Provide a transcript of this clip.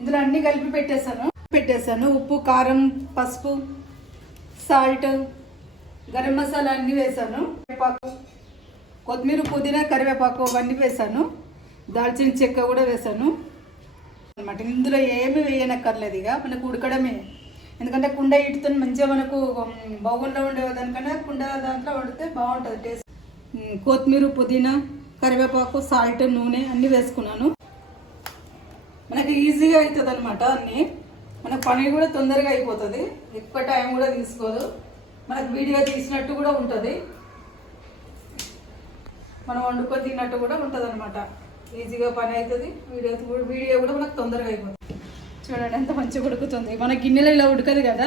ఇందులో అన్నీ కలిపి పెట్టేశాను. ఉప్పు, కారం, పసుపు, సాల్ట్, గరం మసాలా అన్నీ వేసాను. కరివేపాకు, కొత్తిమీర, పుదీనా, కరివేపాకు అవన్నీ వేసాను. దాల్చిన చెక్క కూడా వేసాను అనమాట. ఇందులో ఏమి వేయనక్కర్లేదు, ఇక మనకు ఉడకడమే. ఎందుకంటే కుండ ఇటుతో మంచిగా మనకు బాగుండా ఉండే దానికన్నా కుండ దాంట్లో వండితే బాగుంటుంది టేస్ట్. కొత్తిమీర, పుదీనా, కరివేపాకు, సాల్ట్, నూనె అన్నీ వేసుకున్నాను. మనకి ఈజీగా అవుతుంది అనమాట. అన్నీ మన పని కూడా తొందరగా అయిపోతుంది, ఎక్కువ టైం కూడా తీసుకోదు. మనకు వీడియో తీసినట్టు కూడా ఉంటుంది, మనం వండుకొని తిన్నట్టు కూడా ఉంటుంది అనమాట. ఈజీగా పని అవుతుంది, వీడియో కూడా మనకు తొందరగా అయిపోతుంది. చూడండి ఎంత మంచిగా ఉడుకుతుంది. మన గిన్నెలో ఇలా ఉడకదు కదా,